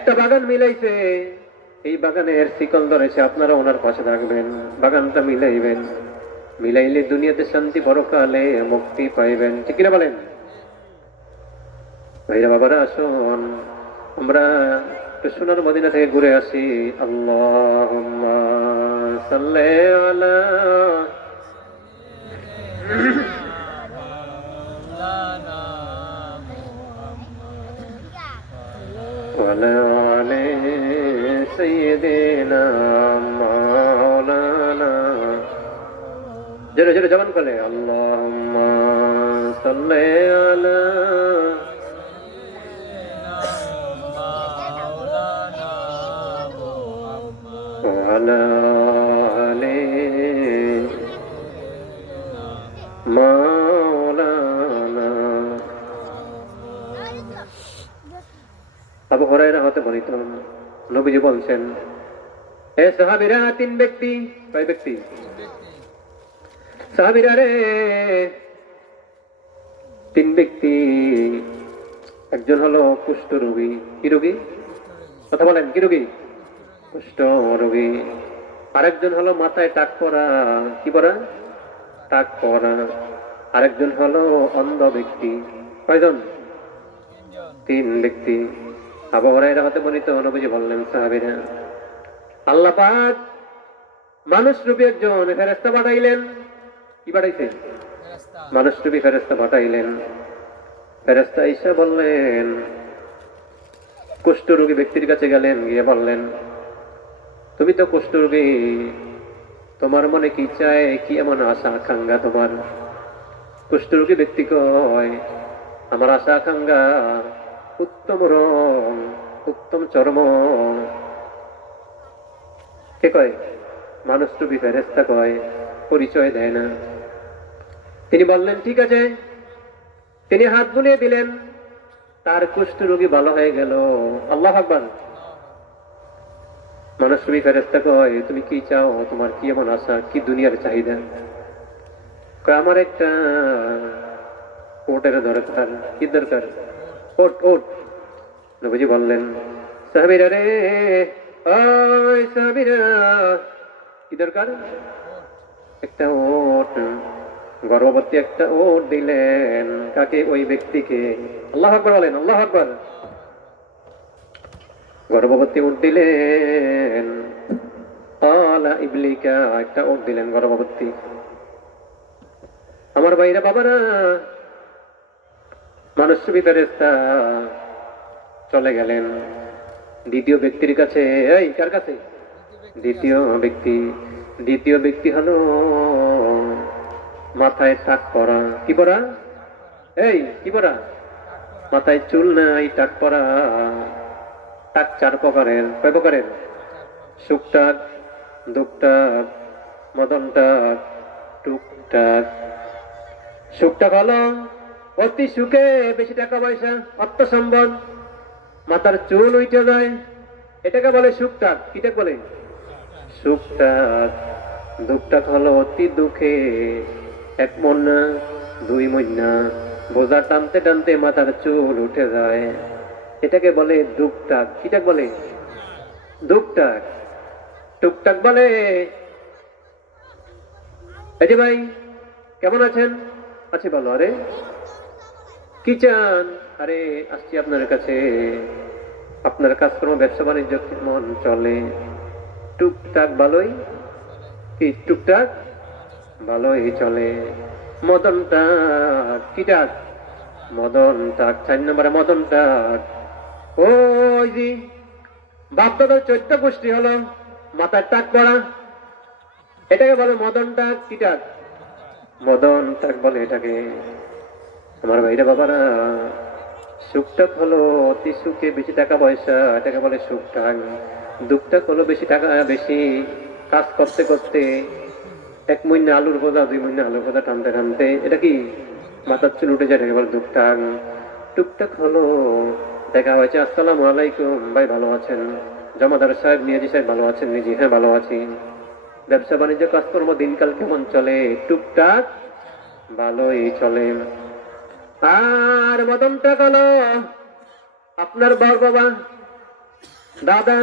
একটা বাগান মিলাইছে, এই বাগানের শিকল ধরেছে, আপনারা ওনার পাশে থাকবেন, বাগানটা মিলাইবেন, মিলাইলে দুনিয়াতে শান্তি, পরকালে মুক্তি পাইবেন। ঠিক কিনা বলেন? ভাইরা বাবারা, আসুন আমরা একটু সোনার মদিনা থেকে ঘুরে আসি। আল্লাহুম্মা সাল্লি আলা ওয়ালা আলি সাইয়্যিদিনা মাওলানা। জোরে জোরে জবান করে আল্লাহুম্মা সাল্লি আলা ওয়ালা আলি মাওলানা। আবু হুরায়রা হতে বর্ণিত, নবীজি বলছেন, হে সাহাবীরা, তিন ব্যক্তি, কয় ব্যক্তি? সাহাবীরা রে, তিন ব্যক্তি, একজন হলো কুষ্ঠ রোগী। কি রোগী? কথা বলেন, কি রোগী? কুষ্ঠ রোগী। আরেকজন হলো মাথায় টাক পরা। কি পরা? টাক পরা। আরেকজন হলো অন্ধ ব্যক্তি। কয়জন? তিন ব্যক্তি। আবু হুরায়রা হতে বর্ণিত, নবীজি বললেন, সাহাবীরা, আল্লাহ পাক মানুষ রূপী একজন ফেরেশতা পাঠাইলেন। কি পাঠাইছে? মানুষ রূপী ফেরেশতা পাঠাইলেন। ফেরেশতা ঈসা বললেন, কুষ্ঠরোগী ব্যক্তির কাছে গেলেন, গিয়ে বললেন, তুমি তো কুষ্ঠরোগী, তোমার মনে কি চায়, কি এমন আশা আকাঙ্ক্ষা তোমার? কুষ্ঠরোগী ব্যক্তি কয়, আমার আশা আকাঙ্ক্ষা উত্তম রং, উত্তম চর্ম। কে কয়? মানুষ রূপী ফেরেশতা কয়, পরিচয় দেয় না। তিনি বললেন, ঠিক আছে। তিনি হাত বুলিয়ে দিলেন, তার কুষ্ঠরোগী ভালো হয়ে গেল। আল্লাহু আকবার। মানুষ রূপী ফেরেশতা কয়, তুমি কি চাও, তোমার কি এমন আশা, কি দুনিয়ার চাহিদা? কয়, আমার একটা ওটের দরকার। কি দরকার? ওট, ওট। নবীজি বললেন, সাহাবীরা রে, ওই সাহাবীরা, কি দরকার? একটা ওট। গর্ভবতী একটা ওট দিলেন। কাকে? ওই ব্যক্তিকে। আল্লাহু আকবার বলেন, আল্লাহু আকবার। গর্ভবতী উট দিলেন। আলা ইবলিকা, একটা ওট দিলেন গর্ভবতী। আমার ভাইরা বাবারা, মানুষ রূপী ফেরেশতা চলে গেলেন দ্বিতীয় ব্যক্তির কাছে। এই কার কাছে? দ্বিতীয় ব্যক্তি। দ্বিতীয় ব্যক্তি হলো মাথায় টাক পরা। কি পরা? এই কি পরা? মাথায় চুল নাই, টাক পরা। টাক চার প্রকারের। কয় প্রকারের? শুকটাক, দুকটাক, মদনটাক, টুকটাক। শুকটাক হলো অতি সুখে, বেশি টাকা পয়সা, অর্থ সম্পদ, মাথার চুল উঠে যায়, এটাকে বলে শুকটাক। কিটাক বলে? শুকটাক। দুকটাক হলো অতি দুঃখে, এক মন না, দুই মইনা, বোঝা টানতে টানতে মাথার চুল উঠে যায়, এটাকে বলে দুকটাক। কিটাক বলে? দুকটাক। টুকটাক বলে, এই যে ভাই, কেমন আছেন? আছি ভালো। আরে কি চান? আরে আসছি আপনার কাছে, আপনার কাজকর্ম, ব্যবসা বাণিজ্য কেমন চলে? টুকটাক ভালোই। কি টুকটাক? ভালোই চলে। মদন টাক। কি টাক? মদন টাক। 4 নম্বরে মদন টাক। ওই জি বাপ দাদার 14 গোষ্ঠী হলো মাথার টাক পড়া, এটাকে বলে মদন টাক। কি টাক? মদন টাক বলে এটাকে। আমার ভাইরা বাবারা, সুখটাক হলো অতি সুখে, বেশি টাকা পয়সা, এটাকে বলে সুখটাক। দুঃখটাক হলো বেশি টাকা, বেশি কাজ করতে করতে, 1 মহিনা আলুর বোঝা, 2 মহিনা আলুর বোঝা টানতে টানতে, এটা কি মাথার চুল উঠে যায়, এটাকে বলে দুঃখটাক। টুকটাক হলো দেখা হয়েছে, আসসালামু আলাইকুম ভাই, ভালো আছেন? জমাদার সাহেব, নিয়াজি সাহেব, ভালো আছেন? নিজি, হ্যাঁ ভালো আছি। ব্যবসা বাণিজ্য কাজকর্ম দিনকাল কেমন চলে? টুকটাক ভালোই চলে। আর মদনটা হলো আপনার বর বাবা, দাদা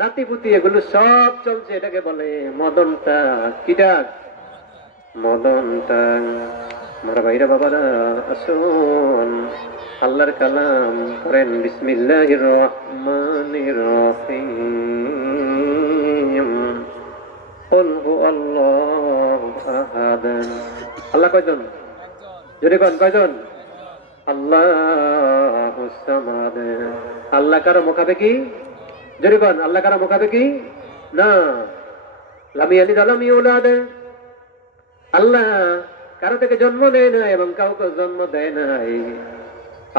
নাতিপুতি এগুলো সব চলছে, এটাকে বলে মদনটা। কি ডাক? মদনটা। আমার ভাইরা বাবারা আসুন আল্লাহর কালাম করেন। বিসমিল্লাহির রহমানির রহিম। কুল হুয়াল্লাহু আহাদ। আল্লাহ কয়জন? জোরে কোন কয়জন? আল্লাহুস সামাদ। আল্লাহ কারো মুখাপেক্ষী? জোরে কোন আল্লাহ কারো মুখাপেক্ষী না। লাম ইয়ালিদ ওয়া লাম ইউলাদ। আল্লাহ কারো থেকে জন্ম নেয় না এবং কাউকে জন্ম দেয় নাই।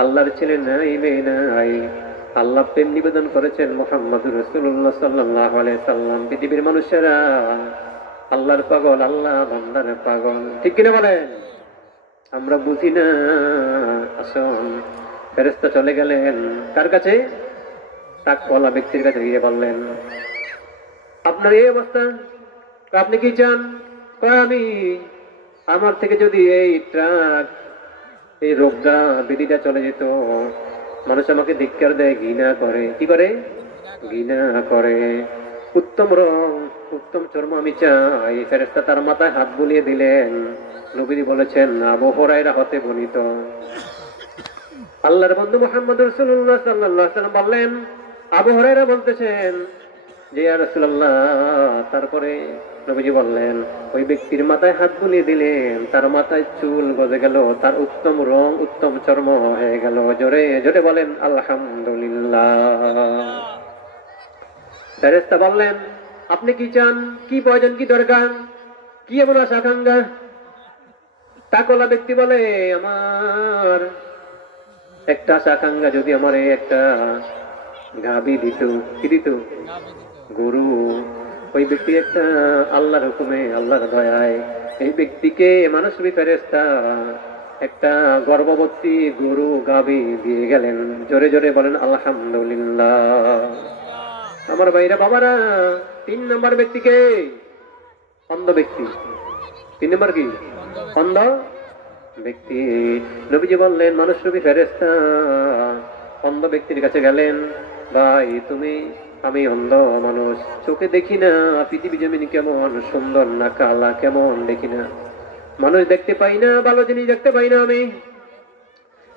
আল্লাহর ছেলে নাই, মেয়ে নাই। আল্লাহ প্রেম নিবেদন করেছেন মুহাম্মদুর রাসূলুল্লাহ সাল্লাল্লাহু আলাইহি সাল্লাম। পৃথিবীর মানুষেরা আল্লাহর পাগল, আল্লাহ বান্দার পাগল। ঠিক কিনা বলেন? আমরা বুঝি না। আসুন ফেরেশতা চলে গেলেন কার কাছে? তাকওয়ালা ব্যক্তির কাছে গিয়ে বললেন, আপনার এই অবস্থা, আপনি কি চান? আমি আমার থেকে যদি এই ট্রাক, এই রোগটা, বিধিটা চলে যেত, মানুষ আমাকে ধিক্কার দেয়, ঘৃণা করে। কি করে? ঘৃণা করে। উত্তম রং, উত্তম চর্ম আমি চাই। ফেরেশতা তার মাথায় হাত বুলিয়ে দিলেন। নবী বলেছেন, আবু হুরায়রা হতে বর্ণিত। আল্লাহর বন্ধু মুহাম্মদ রাসূলুল্লাহ সাল্লাল্লাহু আলাইহি ওয়াসাল্লাম বললেন, আবু হুরায়রা বলতেছেন যে ইয়া রাসূলুল্লাহ। তারপরে নবীজি বললেন, ওই ব্যক্তির মাথায় হাত বুলিয়ে দিলেন, তার মাথায় চুল গজে গেল, তার উত্তম রং, উত্তম চর্ম হয়ে গেল। জোরে জোরে বলেন আলহামদুলিল্লাহ। ফেরেশতা বললেন, আপনি কি চান? কি প্রয়োজন, কি দরকার, কি এমন আশা আকাঙ্ক্ষা? তাকওয়ালা ব্যক্তি বলে, আমার একটা আশা আকাঙ্ক্ষা, যদি আমার একটা গাভী দিত। কি দিত? গরু। ওই ব্যক্তি একটা আল্লাহর হুকুমে, আল্লাহর দয়ায় এই ব্যক্তিকে মানুষরূপী ফেরেশতা একটা গর্ভবতী গরু, গাভী দিয়ে গেলেন। জোরে জোরে বলেন আলহামদুলিল্লাহ। আমার ভাইরা বাবারা, 3 নম্বর ব্যক্তিকে? অন্ধ ব্যক্তি। 3 নম্বর কি? অন্ধ ব্যক্তি। নবীজি বললেন, মানুষরূপী ফেরেশতা অন্ধ ব্যক্তির কাছে গেলেন, ভাই তুমি, আমি অন্ধ মানুষ, চোখে দেখি না পৃথিবী জমিন কেমন সুন্দর না কালা, কেমন দেখি না, মানুষ দেখতে পাই না, ভালো জিনিস দেখতে পাই না আমি।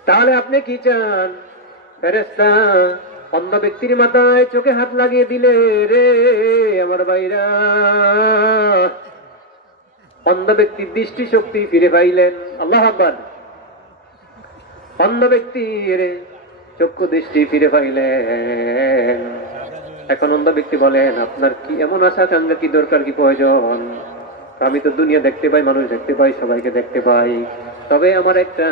তাহলে আপনি কি চান? ফেরেশতা অন্ধ ব্যক্তির মাথায় চোখে হাত লাগিয়ে দিলে রে আমার ভাইরা। অন্ধ ব্যক্তির দৃষ্টি শক্তি ফিরে পাইলেন। আল্লাহু আকবার। অন্ধ ব্যক্তির চক্ষু দৃষ্টি ফিরে পাইলেন। এখন অন্ধ ব্যক্তি বলেন, আপনার কি এমন আশা আকাঙ্ক্ষা, কি দরকার, কি প্রয়োজন? আমি তো দুনিয়া দেখতে পাই, মানুষ দেখতে পাই, সবাইকে দেখতে পাই, তবে আমার একটা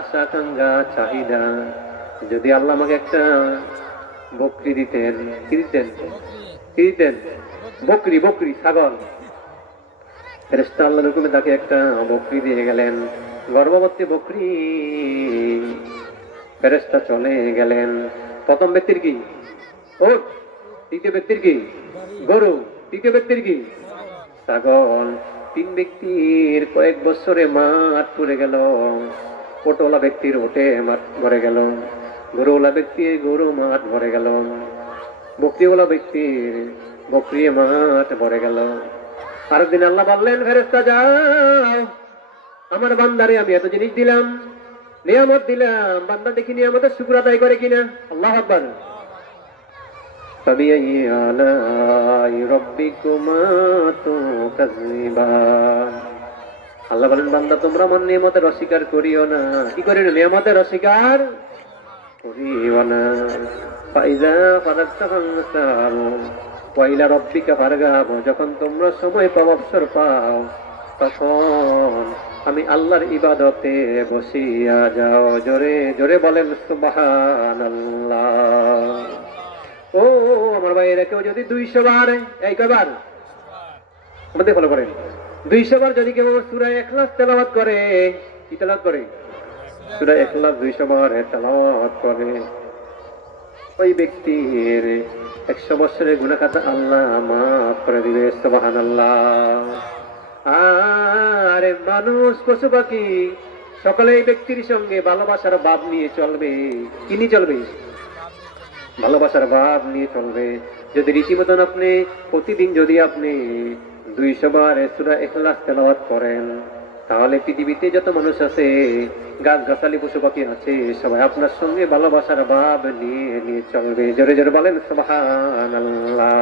আশা আকাঙ্ক্ষা, চাহিদা, যদি আল্লাহ আমাকে একটা বকরি দিতেন। কি দিতেন? কি দিতেন? বকরি, বকরি, ছাগল। ফেরেশতা আল্লাহর হুকুমে তাকে একটা বকরি দিয়ে গেলেন, গর্ভবতী বকরি। ফেরেশতা চলে গেলেন। প্রথম ব্যক্তির কি? ওট। দ্বিতীয় ব্যক্তির কি? গরু। তৃতীয় ব্যক্তির কি? ছাগল। 3 ব্যক্তির কয়েক বছরে মাঠ পড়ে গেল। ওটওয়ালা ব্যক্তির ওটে মাঠ ভরে গেল, গরুওয়ালা ব্যক্তির গরু মাঠ ভরে গেল, বকরিওয়ালা ব্যক্তির বকরি মাঠ ভরে গেল। আরেকদিন আল্লাহ বললেন, ফেরেশতা যাও, আমার বান্দারে আমি এত জিনিস দিলাম, নিয়ামত দিলাম, বান্দা দেখি নিয়ামতের শুকর আদায় করে কিনা। আল্লাহু আকবার। ফাবিআইয়ি আলাই রাব্বিকুমা তুকাযযিবান। আল্লাহ বলেন, বান্দা তোমরা আমার নিয়ামতের অস্বীকার করিও না। কি করিও না? নিয়ামতের অস্বীকার করিও না। ফাইযা ফারাগতা ফানসাব ওয়া ইলা রাব্বিকা ফারগাব। যখন তোমরা সময় পাও, অবসর পাও, তখন আমি আল্লাহর ইবাদতে বসিয়া যাও। জোরে জোরে বলেন সুবহানাল্লাহ। ও আমার ভাইয়েরা, কেউ যদি 200 বার, এই কয়বার আমাদের ফলো করেন, 200 বার যদি কেউ সূরা ইখলাস তেলাওয়াত করে, কি তেলাওয়াত করে? সূরা ইখলাস 200 বার তেলাওয়াত করে, ওই ব্যক্তির 100 বছরের গুনাহ খাতা আল্লাহ মাফ করে দিবে। সুবহানাল্লাহ। আরে মানুষ, পশু পাখি সকলে এই ব্যক্তির সঙ্গে ভালোবাসার ভাব নিয়ে চলবে। কি নিয়ে চলবে? ভালোবাসার ভাব নিয়ে চলবে। যদি রীতিমতন আপনি প্রতিদিন যদি আপনি 200 বার সূরা ইখলাস তেলাওয়াত করেন, তাহলে পৃথিবীতে যত মানুষ আছে, গাছ গাছালি পশু পাখি আছে, সবাই আপনার সঙ্গে ভালোবাসার ভাব নিয়ে নিয়ে চলবে। জোরে জোরে বলেন সুবহানাল্লাহ।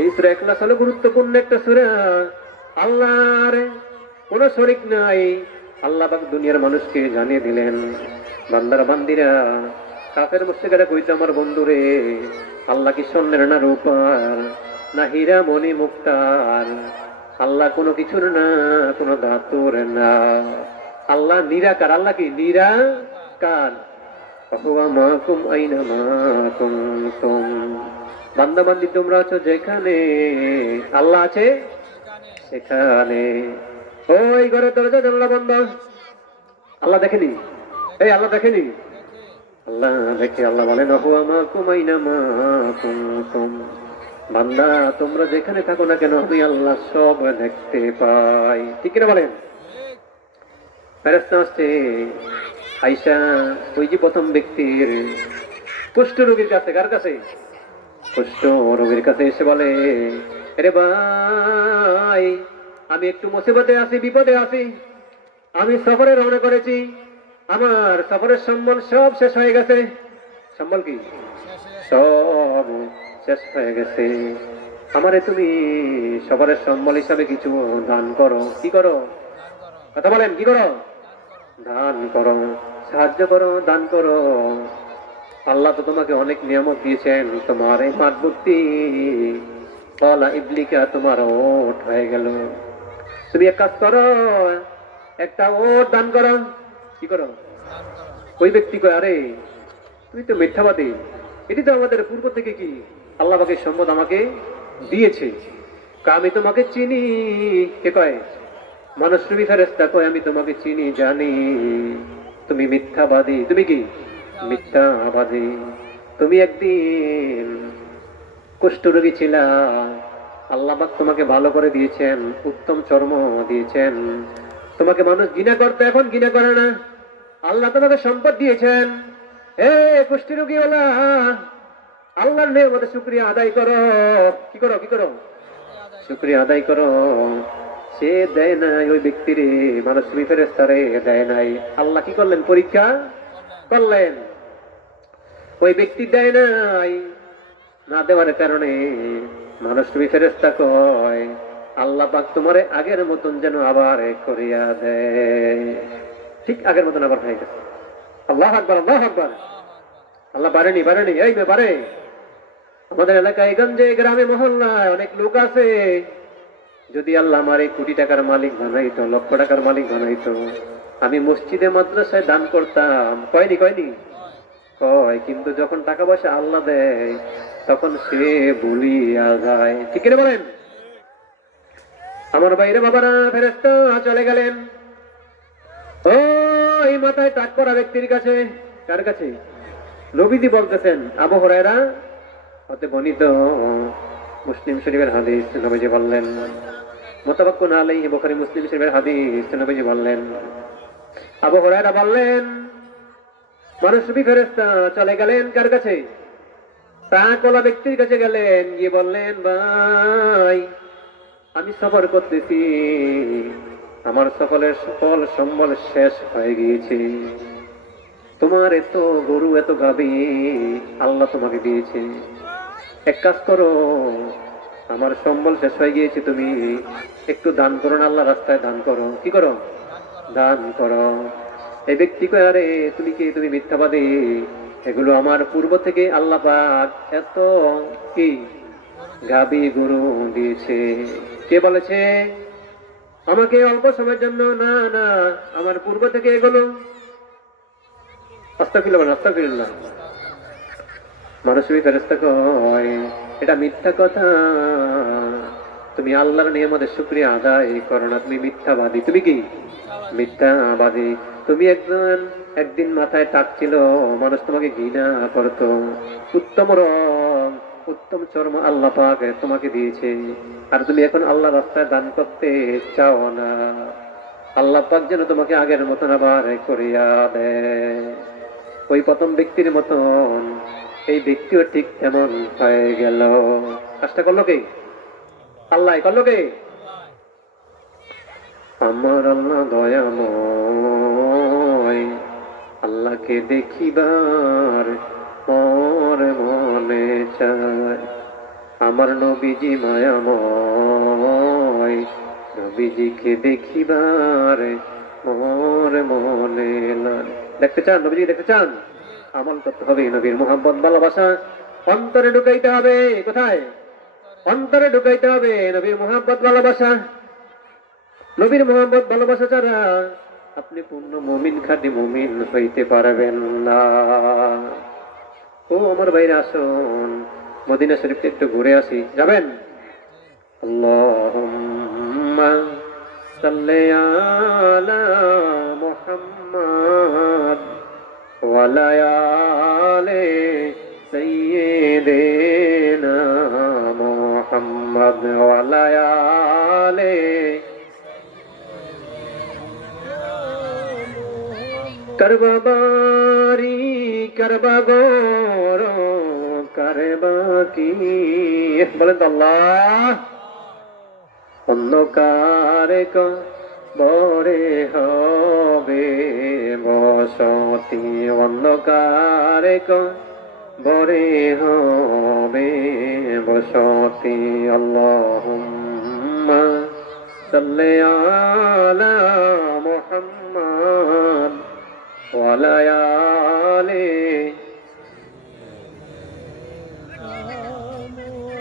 এই সূরা ইখলাস হলো গুরুত্বপূর্ণ একটা সূরা। আল্লাহর কোন শরীক নাই। আল্লাহ পাক দুনিয়ার মানুষকে জানিয়ে দিলেন, বান্দারা বান্দিরা, কাফের মুশরিকরা কইতো আমার বন্ধুরে, আল্লাহ কি স্বর্ণের না রূপার না হীরা মণি মুক্তার, আল্লাহ কোনো কিছুর না, কোনো ধাতুর না, আল্লাহ নিরাকার। আল্লাহ কি নিরাকার। হুয়া মাকুম আইনা মা কুনতুম। বান্দা বান্দি তোমরা আছো যেখানে, আল্লাহ আছে সেখানে। ওই ঘরের দরজা জানলা বন্ধ, আল্লাহ দেখেনি? এই আল্লাহ দেখেনি? আল্লাহ দেখে। আল্লাহ বলেন হুয়া মাকুম আইনা মা কুনতুম। বান্দা তোমরা যেখানে থাকো না কেন, আমি আল্লাহ সব দেখতে পাই। ঠিক কিনা বলেন? ফেরেশতা আসছে আয়েশা, ওই যে প্রথম ব্যক্তির কুষ্ঠ রোগীর কাছে, কার কাছে? কুষ্ঠ রোগীর কাছে এসে বলে, আরে ভাই, আমি একটু মুসিবতে আছি, বিপদে আছি, আমি সফরে রওনা করেছি, আমার সফরের সম্বল সব শেষ হয়ে গেছে। সম্বল কি? সব শেষ হয়ে গেছে। আমারে তুমি সফরের সম্বল হিসাবে কিছু দান করো। কি করো? কথা বলেন, কি করো? দান করো, সাহায্য করো, দান করো। আল্লাহ তো তোমাকে অনেক নিয়ামত দিয়েছেন, তোমার এই মাতবুক্তি কলা ইবলিকা তোমার ওট হয়ে গেল। তুমি এক কাজ করো, একটা ওট দান করো। কি করো? ওই ব্যক্তি কয়, আরে তুই তো মিথ্যাবাদী, এটি তো আমাদের পূর্ব থেকে কি আল্লাহ পাকের সম্পদ আমাকে দিয়েছে, আমি তোমাকে চিনি। কে কয়? মানুষ রূপী ফেরেশতা কয়, আমি তোমাকে চিনি, জানি তুমি মিথ্যাবাদী। তুমি কি? মিথ্যাবাদী। তুমি একদিন কুষ্ঠরোগী ছিলা, আল্লাহ পাক তোমাকে ভালো করে দিয়েছেন, উত্তম চর্ম দিয়েছেন, তোমাকে মানুষ ঘৃণা করতে এখন ঘৃণা করে না। আল্লাহ তোমাকে সম্পদ দিয়েছেন। হে কুষ্ঠরোগী ওলা, আল্লাহর নিয়ামতের শুকরিয়া আদায় করো। কি করো? কি করো? শুকরিয়া আদায় করো। সে দেয় নাই ওই ব্যক্তিরে, মানুষ ফেরেশতারে দেয় নাই। আল্লাহ কি করলেন? পরীক্ষা করলেন। ওই ব্যক্তি দেয় নাই, না দেওয়ার কারণে মানুষ ফেরেশতা কয়, আল্লাহ পাক তোমারে আগের মতন যেন আবার করিয়া দেয়। ঠিক আগের মতন আবার হয়ে গেছে। আল্লাহু আকবার, আল্লাহু আকবার। আল্লাহ পারেনি, পারেনি, এই মেয়ে পারে। আমাদের এলাকায়, গঞ্জে, গ্রামে, মহল্লায় অনেক লোক আছে, যদি আল্লাহ আমার এই কোটি টাকার মালিক বানাইতো, লক্ষ টাকার মালিক বানাইতো, আমি মসজিদে মাদ্রাসায় দান করতাম। কয়নি? কয়নি? কয়। কিন্তু যখন টাকা পয়সা আল্লাহ দেয়, তখন সে ভুলিয়া যায়। ঠিক কিনা বলেন? আমার বাইরে বাবারা, ফেরেশতা চলে গেলেন ওই মাথায় টাক করা ব্যক্তির কাছে। কার কাছে? নবীজি বলতেছেন, আবু হুরায়রা হতে বর্ণিত মুসলিম শরীফের হাদিস, নবীজি বললেন, মুতাফাক্কুন আলাইহি, বুখারী মুসলিম শরীফের হাদিস, নবীজি বললেন, আবু হুরায়রা বললেন, মানুষ রূপী ফেরেশতা চলে গেলেন কার কাছে? টাক ওয়ালা ব্যক্তির কাছে গেলেন, গিয়ে বললেন, ভাই, আমি সফর করতেছি, আমার সফরের সকল সম্বল শেষ হয়ে গিয়েছে, তোমার এত গরু, এত গাভী আল্লাহ তোমাকে দিয়েছে, এক কাজ করো, আমার সম্বল শেষ হয়ে গিয়েছে, তুমি একটু দান করো না, আল্লাহ রাস্তায় দান করো। কি করো? দান করো। এই ব্যক্তি কয়, আরে তুমি কি, তুমি মিথ্যাবাদী, এগুলো আমার পূর্ব থেকে আল্লাহ পাক এত কি গাভী গরু দিয়েছে। কে বলেছে? আমাকে অল্প সময়ের জন্য? না না, আমার পূর্ব থেকে এগুলো। আস্তাগফিরুল্লাহ, আস্তাগফিরুল্লাহ। মানুষই ফেরেশতা কয়, এটা মিথ্যা কথা, তুমি আল্লাহর নিয়ামতের শুকরিয়া আদায় করো না, তুমি মিথ্যাবাদী। তুমি কি? মিথ্যাবাদী। তুমি একদিন মাথায় টাক ছিল, মানুষ তোমাকে ঘৃণা করতো, উত্তম রং, উত্তম চর্ম আল্লাহ পাক তোমাকে দিয়েছে, আর তুমি এখন আল্লাহ রাস্তায় দান করতে চাও না। আল্লাহ পাক যেন তোমাকে আগের মতন আবার করিয়া দেয়। ওই প্রথম ব্যক্তির মতন এই ব্যক্তিও ঠিক তেমন হয়ে গেল। কাজটা করলো কে? আল্লাহ করলো কে? আমার আল্লাহ দয়াময়, আল্লাহকে দেখিবার মোর মনে চায়। আমার নবীজি মায়াময়, নবীজিকে দেখিবার মোর মনে লয়। দেখতে চান নবীজি? দেখতে চান? আমল করতে হবে, নবীর মোহাম্মত ভালোবাসা অন্তরে ঢুকাইতে হবে। কোথায়? অন্তরে ঢুকাইতে হবে নবীর মোহাম্মত ভালোবাসা। নবীর মোহাম্মত ভালোবাসা ছাড়া আপনি পূর্ণ মুমিন, খাঁটি মুমিন হইতে পারবেন না। ও আমার ভাইরা, আসুন মদিনা শরীফে একটু ঘুরে আসি। যাবেন? আল্লাহুম্মা সাল্লি আলা মুহাম্মাদ ওয়া আলা আলি সাইয়্যিদিনা মুহাম্মাদ ওয়া আলা আলি করবাবারি করবাগর করবাকি। বলেন তো আল্লাহ। অন্ধকারে বরে হবে বসতি, অন্ধকারে বরে হবে বসতি। আল্লাহুম্মা সাল্লি আলা মুহাম্মাদ ওয়া আলা আলি।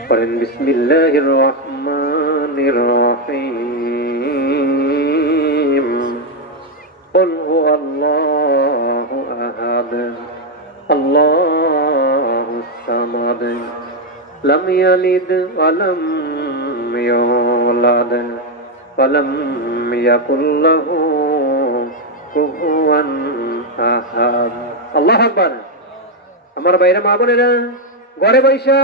পড়েন বিসমিল্লাহির রহমানির রহিম। কুল হুয়াল্লাহু আহাদ আল্লাহুস সামাদ লাম ইয়ালিদ ওয়া লাম ইউলাদ ওয়া লাম ইয়াকুল লাহু কুফুয়ান আহাদ। আল্লাহু আকবার। আমার ভাইরা, মা বোনেরা, ঘরে বৈশা,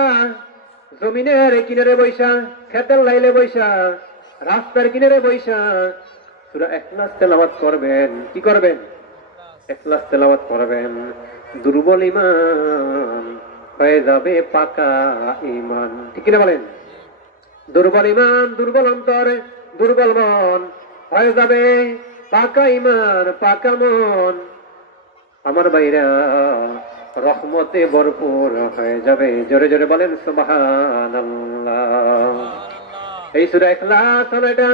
জমিনের কিনারে বৈশা, খেতের লাইলে বৈশা, রাস্তার কিনারে বৈশা সূরা ইখলাস তেলাওয়াত করবেন। কি করবেন? ইখলাস তেলাওয়াত করবেন। দুর্বল ঈমান হয়ে যাবে পাকা ঈমান। ঠিক কিনা বলেন? দুর্বল ঈমান, দুর্বল অন্তর, দুর্বল মন হয়ে যাবে পাকা ঈমান, পাকা মন। আমার ভাইরা, রহমতে ভরপুর হয়ে যাবে। জোরে জোরে বলেন সুবহানাল্লাহ। এই সূরা ইখলাস হলো এটা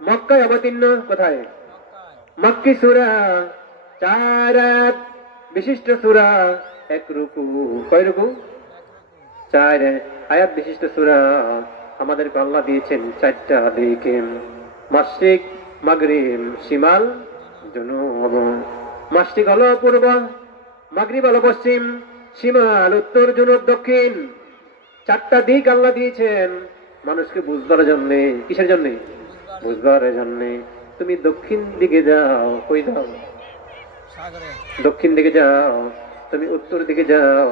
মক্কায় অবতীর্ণ। কোথায়? মক্কি সূরা, 4 আয়াত বিশিষ্ট সূরা, 1 রুকু। কয় রুকু? 4 আয়াত বিশিষ্ট সূরা। আমাদেরকে আল্লাহ দিয়েছেন 4টা দিকে, মাশরিক, মাগরিব, শিমাল, জুনুব। মাশরিক হলো পূর্ব, মাগরিব হলো পশ্চিম, শিমাল উত্তর, জুনুব দক্ষিণ। 4টা দিক আল্লাহ দিয়েছেন মানুষকে বুঝবার জন্য। কিসের জন্য? বুঝবার জন্য। তুমি দক্ষিণ দিকে যাও, কই যাও? দক্ষিণ দিকে যাও। তুমি উত্তর দিকে যাও,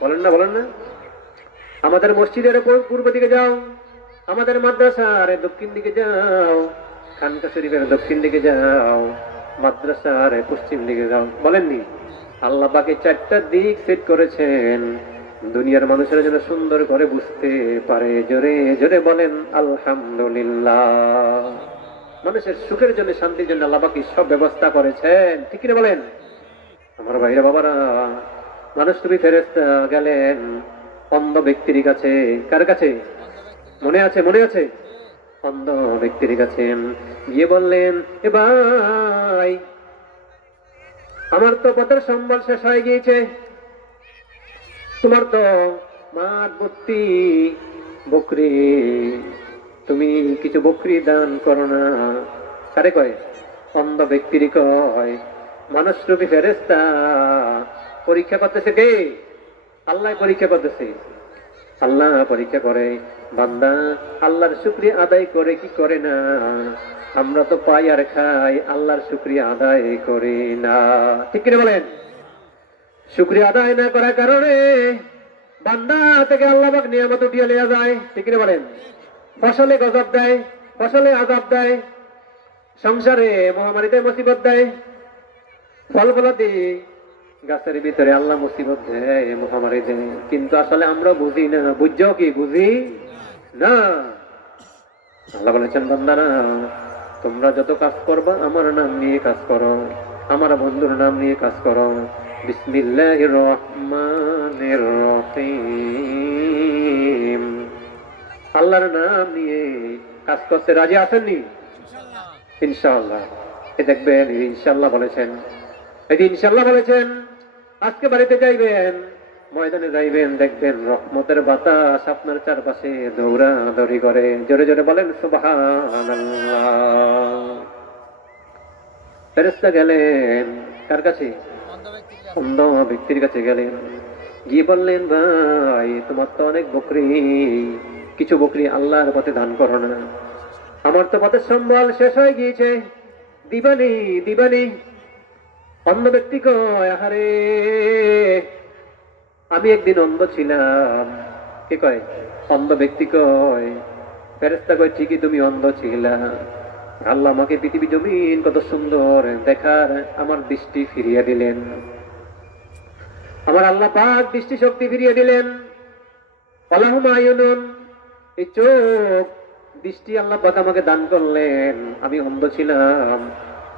বলেন না? বলেন না? আমাদের মসজিদের পূর্ব দিকে যাও, আমাদের মাদ্রাসার দক্ষিণ দিকে যাও, খানকা শরীফের দক্ষিণ দিকে যাও, মাদ্রাসার পশ্চিম দিকে যাও। বলেননি? আল্লাহ পাকে 4টা দিক সেট করেছেন দুনিয়ার মানুষেরা যেন সুন্দর করে বুঝতে পারে। জোরে জোরে বলেন আলহামদুলিল্লাহ। মানুষের সুখের জন্য, শান্তির জন্য আল্লাহ পাক সব ব্যবস্থা করেছেন। ঠিক কিনা বলেন? আমার ভাইরা, বাবারা, মানুষ তুমি ফেরেশতা গেলেন অন্ধ ব্যক্তির কাছে। কার কাছে? মনে আছে? মনে আছে? অন্ধ ব্যক্তির কাছে গিয়ে বললেন, এ ভাই, আমার তো পথের সম্বল শেষ হয়ে গিয়েছে, তোমার তো মাঠ ভর্তি বকরি, তুমি কিছু বকরি দান করো না। কারে কয়? অন্ধ ব্যক্তির কয়। মানুষ রূপী ফেরেশতা পরীক্ষা করতেছে কে? আল্লাহ পরীক্ষা করতেছে। আল্লাহ পরীক্ষা করে বান্দা আল্লাহর শুকরিয়া আদায় করে কি করে না। আমরা তো পাই আর খাই, আল্লাহর শুকরিয়া আদায় করি না। ঠিক কিনা বলেন? শুকরিয়া আদায় না করার কারণে বান্দা থেকে আল্লাহ পাক নিয়ামত উঠিয়ে নেওয়া যায়। ঠিক কিনা বলেন? ফসলে গজব দেয়, ফসলে আযাব দেয়, সংসারে মহামারীতে মুসিবত দেয়, ফল ফলাতে গাছের ভিতরে আল্লাহ মুসিবত দেয়, মহামারী দেয়, কিন্তু আসলে আমরা বুঝি না। বুঝছো কি? বুঝি না। আল্লাহ বলেছেন, বান্দারা তোমরা যত কাজ করবা আমার নাম নিয়ে কাজ করো, আমার বন্ধুর নাম নিয়ে কাজ করো। বিসমিল্লাহির রহমানির রহিম, আল্লাহর নাম নিয়ে কাজ করতে রাজি আছেননি? ইনশাআল্লাহ। এ দেখবেন ইনশাআল্লাহ বলেছেন, এই যে ইনশাআল্লাহ বলেছেন, আজকে বাড়িতে যাইবেন, ময়দানে যাইবেন, দেখবেন রহমতের বাতাস আপনার চারপাশে দৌড়াদৌড়ি করে। জোরে জোরে বলেন সুবহানাল্লাহ। ফেরেশতা গেলেন কার কাছে? অন্ধ ব্যক্তির কাছে গেলেন, গিয়ে বললেন, ভাই তোমার তো অনেক বকরি, কিছু বকরি আল্লাহর পথে দান করো না, আমার তো পথের সম্বল শেষ হয়ে গিয়েছে, দিবানি দিবানি। অন্ধ ব্যক্তি কয়, আহারে আমি একদিন অন্ধ ছিলাম। কে কয়? অন্ধ ব্যক্তি কয়। ফেরেশতা কয়, ঠিকই তুমি অন্ধ ছিলা, আল্লাহ আমাকে পৃথিবী জমিন কত সুন্দর দেখার আমার দৃষ্টি ফিরিয়ে দিলেন, আমার আল্লাহ পাক দৃষ্টি শক্তি ফিরিয়ে দিলেন। আল্লাহুম্মা আয়ুনুন, এই চোখ দৃষ্টি আল্লাহ পাক আমাকে দান করলেন। আমি অন্ধ ছিলাম,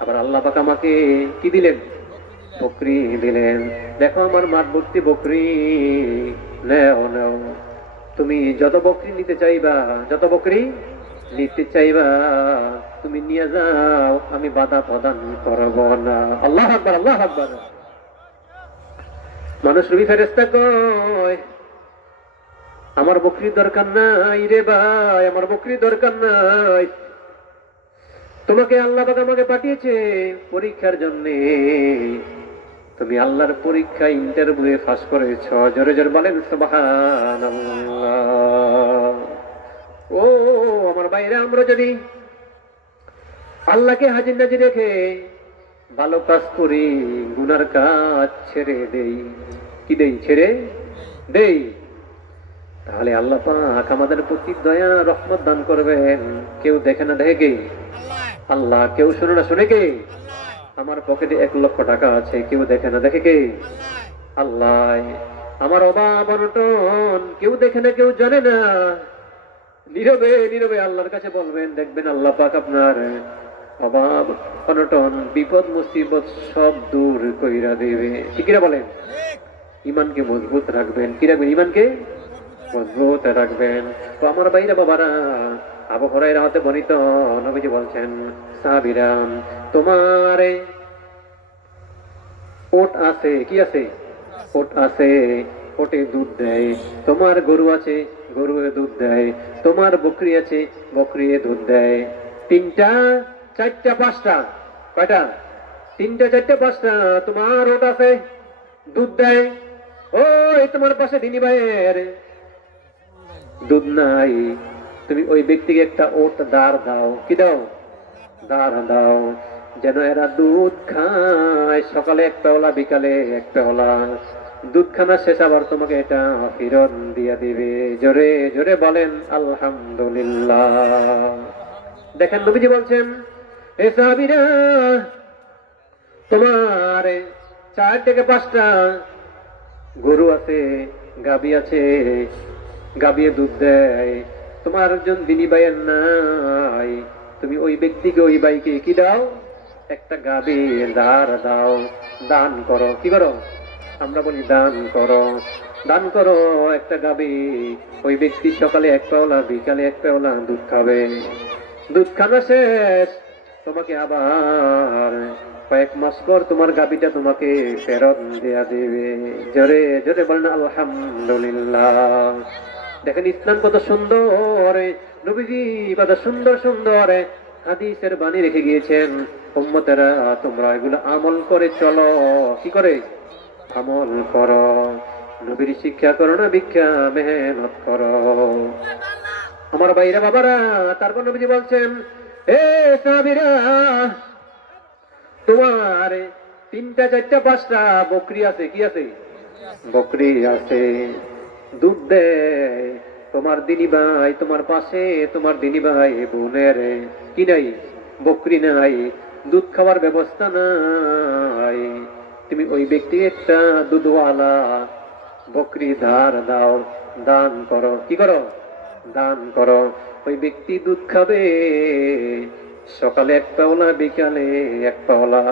আবার আল্লাহ পাক আমাকে কি দিলেন? বকরি দিলেন। দেখো আমার মাঠ ভর্তি বকরি, নেও নেও, তুমি যত বকরি নিতে চাইবা, যত বকরি নিতে চাইবা তুমি নিয়ে যাও, আমি বাধা প্রদান করব না। আল্লাহ আকবার, আল্লাহ আকবার। মানুষ রবি ফেরেশতা কয়, আমার বকরির দরকার নাই রে ভাই, আমার বকরির দরকার নাই, তোমাকে আল্লাহ পাক আমাকে পাঠিয়েছে পরীক্ষার জন্যে, তুমি আল্লাহর পরীক্ষায় ইন্টারভিউয়ে পাস করেছ। জোরে জোরে বলেন সুবহানাল্লাহ। ও আমার ভাইরা, আমরা যদি আল্লাহকে হাজির নাজির রেখে ভালো কাজ করি, গুনার কাজ ছেড়ে দেই, কি দেই? ছেড়ে দেই, তাহলে আল্লাহ পাক আমাদের প্রতি দয়া রহমত দান করবেন। কেউ দেখে না দেখে কে? আল্লাহ। কেউ শুনে না শুনে কে? আমার পকেটে 1,00,000 টাকা আছে, কেউ দেখে না দেখে কে? আল্লাহ। আমার অভাব অনটন কেউ দেখে না, কেউ জানে না, নীরবে নীরবে আল্লাহর কাছে বলবেন, দেখবেন আল্লাহ পাক আপনার অভাব অনটন বিপদ মুসিবত সব দূর কইরা দেবে। ঠিক কিনা বলেন? ইমানকে মজবুত রাখবেন। কি রাখবেন? ইমানকে মজবুত রাখবেন। তো আমার ভাইরা বাবারা, আবু হুরায়রা হতে বর্ণিত, নবীজি বলছেন, সাহাবীরা তোমার ওট আছে, কি আছে? ওট আছে, ওটে দুধ দেয়। তোমার গরু আছে, গরুয়ে দুধ দেয়। তোমার বকরি আছে, বকরিয়ে দুধ দেয়। 3টা 4টা 5টা, কয়টা? 3টা 4টা 5টা। তোমার ওট আছে, দুধ দেয়। ওই তোমার পাশে দিনী ভাইয়ের দুধ নাই, তুমি ওই ব্যক্তিকে একটা ওট দাঁড় দাও। কি দাও? দাঁড় দাও, যেন এরা দুধ খায়, সকালে 1 পেওলা, বিকালে 1 পেওলা। দুধ খানা শেষ আবার তোমাকে এটা ফিরত দিয়ে দিবে। জোরে জোরে বলেন আলহামদুলিল্লাহ। দেখেন নবীজি বলছেন, এ সাহাবীরা তোমার 4 থেকে 5টা গরু আছে, গাবি আছে, গাবিয়ে দুধ দেয়। তোমার একজন দিনী ভাইয়ের নাই, তুমি ওই ব্যক্তিকে, ওই ভাইকে কি দাও? একটা গাবি ধার দাও, দান করো। কি করো? আমরা বলি দান করো। দান করো একটা গাবি। ওই ব্যক্তি সকালে 1 পেওলা, বিকালে 1 পেওলা দুধ খাবে। দুধ খানা শেষ, তোমাকে আবার কয়েক মাস পর তোমার গাবিটা তোমাকে ফেরত দেয়া দেবে। জোরে জোরে বলেন আলহামদুলিল্লাহ। দেখেন ইসলাম কত সুন্দর, নবীজি কত সুন্দর সুন্দর হাদিসের বাণী রেখে গিয়েছেন। উম্মতেরা তোমরা এগুলো আমল করে চলো। কি করে? আমল করো। নবীর শিক্ষা করো না, ভিক্ষা মেহনত করো। আমার ভাইরা বাবারা, তারপর নবীজি বলছেন, এ সাহাবীরা তোমার 3টা 4টা 5টা বকরি আছে। কি আছে? বকরি আছে, দুধ দেয়। তোমার দিনী ভাই, তোমার পাশে তোমার দিনী ভাই বোনের কি নাই? বকরি নাই, দুধ খাওয়ার ব্যবস্থা নাই। তুমি ওই ব্যক্তিকে একটা দুধওয়ালা বকরি দাও, দান করো। কি করো? দান করো। ওই ব্যক্তি দুধ খাবে, সকালে এক পাওলা, বিকালে এক পাওলা,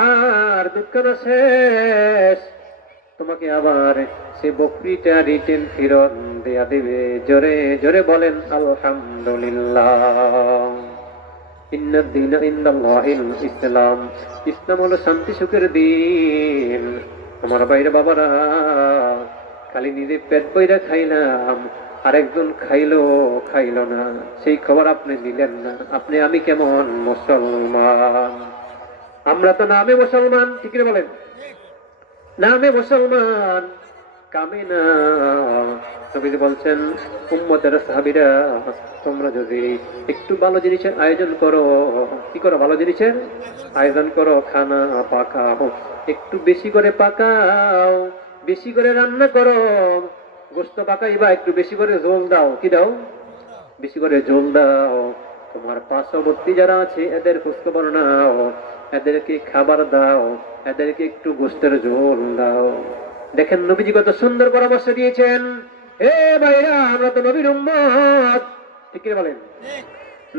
আর দুধ খাওয়া শেষ তোমাকে আবার সে বকরিটা রিটেন ফেরত দেয়া দিবে। জোরে জোরে বলেন আলহামদুলিল্লাহ। ইন্নাদ দীনা ইনদাল্লাহিল ইসলাম। ইসলাম হলো শান্তি সুখের দিন। আমার বাইরে বাবারা, খালি নিজে পেট বইরা খাইলাম, আরেকজন খাইলো না, সেই খবর আপনি নিলেন না। আপনি আমি কেমন মুসলমান? আমরা তো নামে মুসলমান, ঠিক করে বলেন, নামে মুসলমান, কামে না। নবীজি বলছেন, উম্মতের সাহাবীরা, তোমরা যদি একটু ভালো জিনিসের আয়োজন করো, কি করো? ভালো জিনিসের আয়োজন করো, খানা পাকাও, একটু বেশি করে পাকাও, বেশি করে রান্না করো, গোস্ত পাকাইবা, একটু বেশি করে ঝোল দাও। কি দাও? বেশি করে ঝোল দাও। তোমার পার্শ্ববর্তী যারা আছে এদের খোঁজখবর নাও, এদেরকে খাবার দাও, এদেরকে একটু গোস্তের ঝোল দাও। দেখেন নবীজি কত সুন্দর পরামর্শ দিয়েছেন। এ ভাইরা, আমরা তো নবীর উম্মত, ঠিক কি বলেন?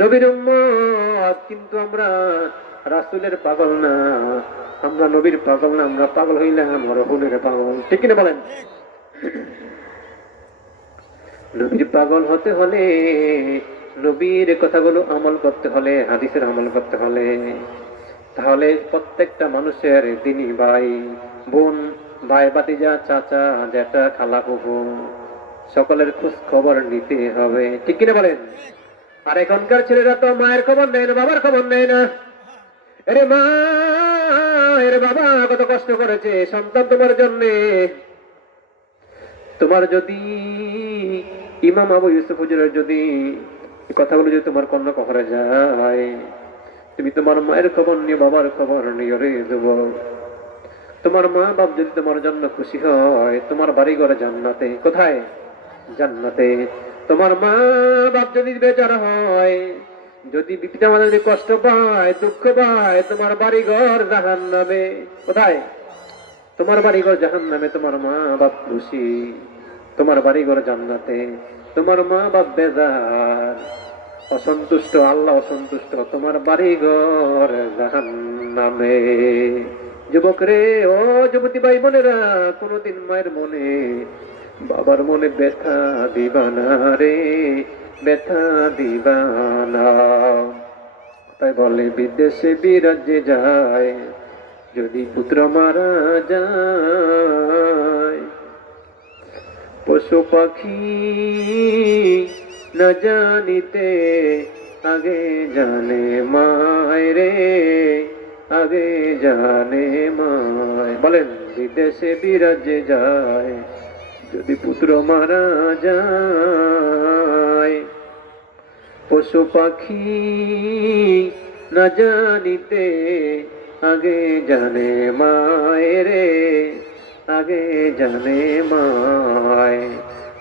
নবীর উম্মত, কিন্তু আমরা রাসূলের পাগল না, আমরা নবীর পাগল না, আমরা পাগল হইলাম রাসূলের পাগল, ঠিক কিনা বলেন? নবীর পাগল হতে হলে, নবীর কথাগুলো আমল করতে হলে, হাদিসের আমল করতে হলে, তাহলে প্রত্যেকটা মানুষের দিনী ভাই বোন, ভাই ভাতিজা, চাচা জ্যাঠা, খালা ফুফু, সকলের খোঁজ খবর নিতে হবে, ঠিক কিনা বলেন? আর এখনকার ছেলেরা তো মায়ের খবর নেয় না, বাবার খবর নেয় না। আরে মা, এর বাবা কত কষ্ট করেছে সন্তান তোমার জন্যে। তোমার যদি ইমাম আবু ইউসুফ হুজুরের যদি কথাগুলো যদি তোমার কর্ণ কহরে যায়, তুমি তোমার মায়ের খবর নিয়ে, বাবার খবর নিয়ে রে যুবক। তোমার মা বাপ যদি তোমার জন্য খুশি হয়, তোমার বাড়ি ঘরে জান্নাতে। কোথায়? জান্নাতে। তোমার মা বাপ যদি বেচারা হয়, যদি পিতা মাতা যদি কষ্ট পায়, দুঃখ পায়, তোমার বাড়ি ঘর জাহান্নামে। কোথায়? তোমার বাড়ি ঘর জাহান্নামে, তোমার মা বাপ খুশি, তোমার বাড়ি ঘর জান্নাতে। তোমার মা বাপ বেজার, অসন্তুষ্ট, আল্লাহ অসন্তুষ্ট, তোমার বাড়ি ঘর জাহান্নামে। যুবক রে, ও যুবতী ভাই বোনেরা, কোনদিন মায়ের মনে, বাবার মনে ব্যথা দিবানা রে, ব্যথা দিবানা। তাই বলে বিদেশে বিরাজ্যে যায়, যদি পুত্র মারা যায়, পশু পাখি না জানিতে আগে জানে মায় রে, আগে জানে মায়। বলেন, বিদেশে বিরাজ্যে যায়, যদি পুত্র মারা যায়, পশু পাখি না জানিতে আগে জানে মায় রে, আগে জানে মায়।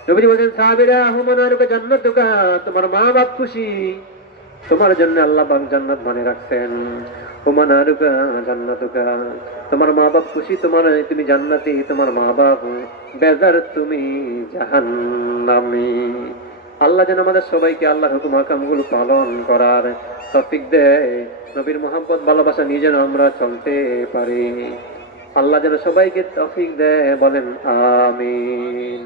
নবীজি বলেন, সাহাবীরা, হুমানারুকা জান্নাতুকা, তোমার মা বাপ খুশি, তোমার জন্য আল্লাহ পাক জান্নাত বানিয়ে রাখছেন। হুমানারুকা জান্নাতুকা, তোমার মা বাপ খুশি, তুমি জান্নাতি, তোমার মা বাপ বেজার, তুমি জাহান্নামী। আল্লাহ যেন আমাদের সবাইকে আল্লাহর হুকুম আহকামগুলো পালন করার তৌফিক দেয়, নবীর মুহাব্বত ভালোবাসা নিয়ে যেন আমরা চলতে পারি। আল্লাহ যেন সবাইকে তৌফিক দেয়, বলেন আমিন।